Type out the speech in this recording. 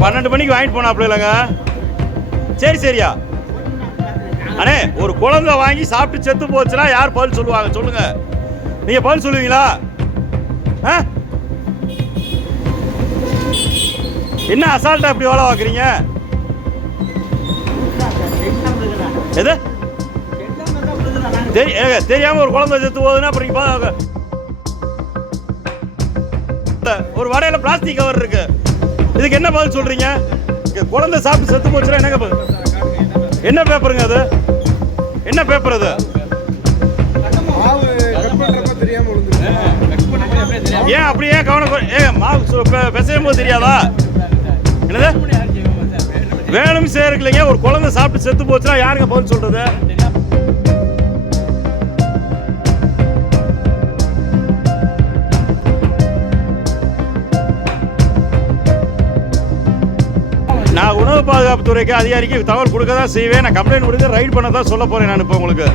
பன்னெண்டு மணிக்கு வாங்கிட்டு போனாப்புல இல்லைங்க? சரி சரியா. அண்ணே ஒரு குழந்தை வாங்கி சாப்பிட்டு செத்து போச்சுன்னா யார் பதில் சொல்லுவாங்க? சொல்லுங்க. நீங்க பதில் சொல்லுவீங்களா? ஆ? என்ன அசால்ட்டா இப்படி வேலை பார்க்குறீங்க? எது? தெரி தெரியாம ஒரு குழந்தை செத்து போகுதுன்னா அப்புறம் ஒரு வடையில பிளாஸ்டிக் கவர் இருக்கு. இதுக்கு என்ன பதில் சொல்கிறீங்க குழந்தை சாப்பிட்டு செத்து போச்சுன்னா என்னங்க என்ன பேப்பருங்க அது? என்ன பேப்பர் அது? மாவு ஏன் அப்படி ஏன் கவனம் ஏ மாவு சு- பிசையும் போது தெரியாதா? என்னது? வேணும் செய்யறதுக்கு இல்லைங்க ஒரு குழந்தை சாப்பிட்டு செத்து போச்சுன்னா யாருங்க பதில் சொல்றது? உணவு பாதுகாப்புத்துறைக்கு அதிகாரிக்கு தகவல் கொடுக்க தான் செய்வேன். நான் கம்ப்ளைண்ட் கொடுக்க ரைட் பண்ண தான் சொல்ல போறேன் நான் இப்போ உங்களுக்கு.